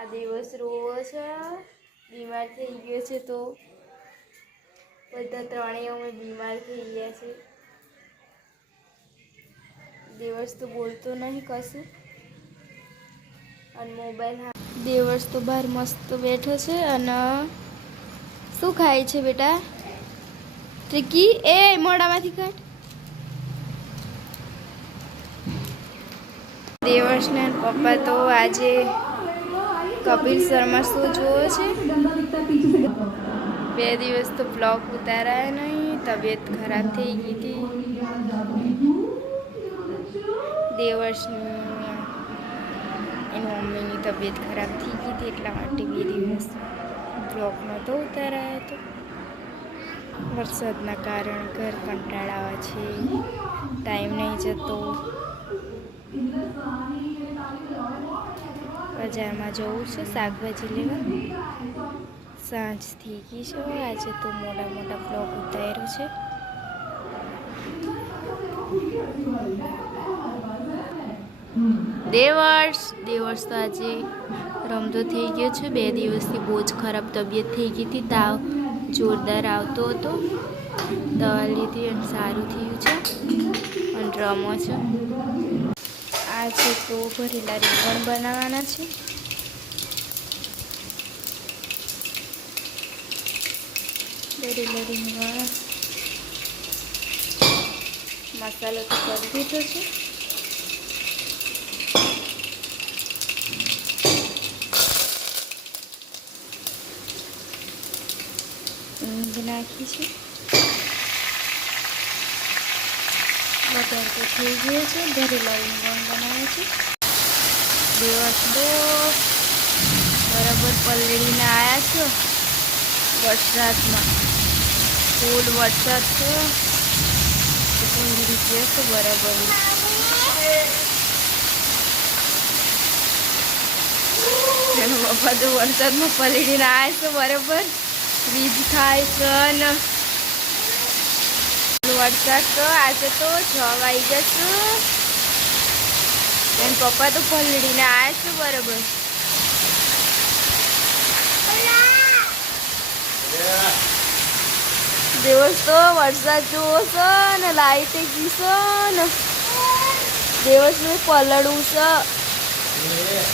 આ દિવસ રોવો છે, બીમાર થઈ ગયો છે. તો બધા ત્રણેય અમે બીમાર થઈ ગયા છે. દિવસ તો બોલતો નહીં કશું અને મોબાઈલ દિવસ તો બહાર મસ્ત બેઠો છે. અને શું ખાય છે બેટા? ટ્રિકી એ મોઢામાંથી કાઢ. દેવર્ષને પપ્પા તો આજે કપિલ શર્મા શો જોવો છે. 2 દિવસ તો બ્લોગ ઉતારાય નહીં, તબિયત ખરાબ થઈ ગઈ હતી દેવર્ષની. એની મમ્મીની તબિયત ખરાબ થઈ ગઈ હતી એટલા માટે 2 દિવસ બ્લોગ નહોતો ઉતારાયો હતો. વરસાદના કારણે ઘર કંટાળાવા છે, ટાઈમ નહીં જતો. બજારમાં જવું છે શાકભાજી લેવા. સાંજ થઈ ગઈ છે. આજે તો મોટા મોટા બ્લોગ ઉતાર્યો છે. દેવર્ષ તો આજે રમતો થઈ ગયો છે. 2 દિવસથી બહુ જ ખરાબ તબિયત થઈ ગઈ હતી. તાવ જોરદાર આવતો હતો. દવા લીધી અને સારું થયું છે અને રમો છે. આજે તો ભરેલા રીંગણ બનાવવાના છે. ભરેલા રીંગણ મસાલો તો કરી દીધો છે. ઊંઘ નાખી છે. બટર તો થઈ ગયો છે. ભરેલા રીંગણ બનાવે છે. દિવસ તો બરાબર પલળીને આવ્યા છો વરસાદમાં. ફૂલ વરસાદ છે. ઊંઘી ગયો છે બરાબર. એનો પપ્પા તો વરસાદમાં પલળીને આવ્યા છે બરાબર. વીજ થાય છે ને વરસાદ તો આજે તો 6 વાગ્યા છે. એના પપ્પા તો પલળીને આવ્યા છે બરાબર. દિવસ તો વરસાદ જોવો છે ને લાઈટ ગઈ છે ને દિવસને પલળવું છે.